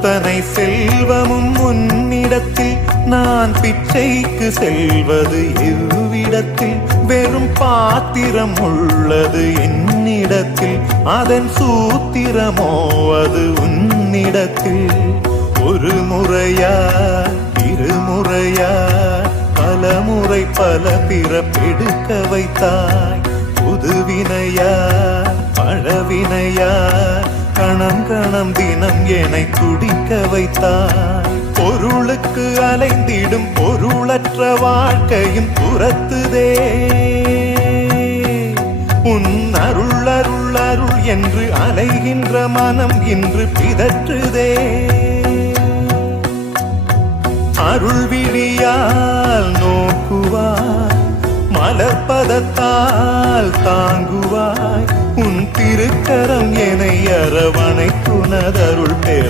அத்தனை செல்வமும் உன்னிடத்தில் நான் பிச்சைக்கு செல்வது எவ்விடத்தில் வெறும் பாத்திரம் உள்ளது என்னிடத்தில் அதன் சூத்திரமோ அது உன்னிடத்தில் ஒரு முறையா இருமுறையா பல முறை பல பிறப்பெடுக்க வைத்தாய் புதுவினையா பழவினையா கணம் கணம் தினம் என்னை துடிக்க வைத்தாய் பொருளுக்கு அலைந்திடும் பொருளற்ற வாழ்க்கையும் துரத்துதே உன் அருள் அருள் அருள் என்று அலைகின்ற மனம் இன்று பிதற்றுதே அருள் விழியால் நோக்குவாய் மலர்பதத்தால் தாங்குவாய் உன் திருக்கரம் என்னை அரவணைத்துனதருள் பேர்